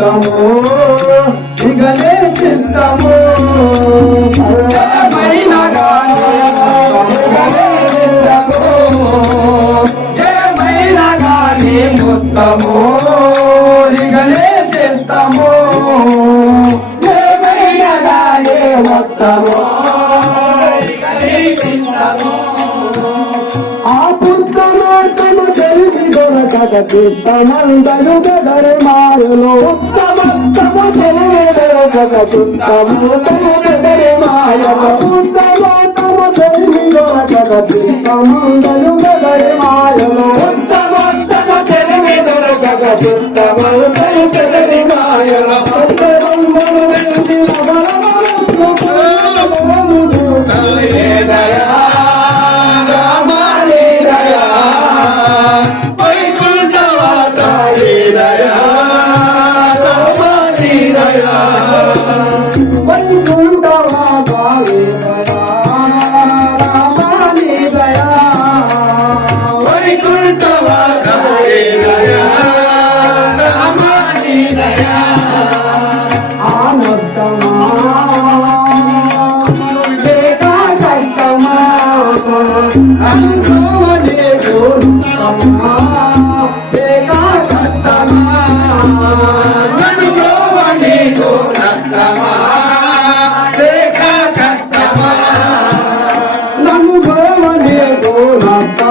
చింతము ఇగనే చింతము పైన ఏమైనా కానీ మొత్తము ఇగనే చింతము ఏమైనా కానీ మొత్తము జగతి తనందరు గడరు మారును ఉత్తమత్తము తెలియదు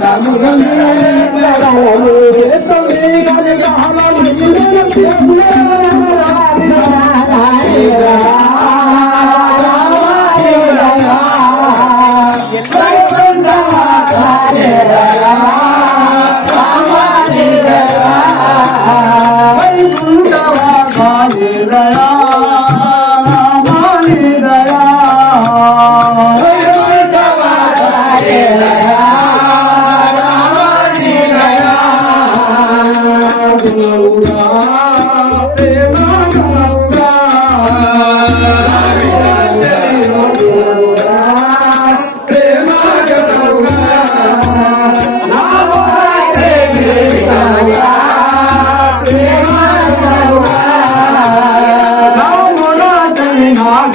తమిళ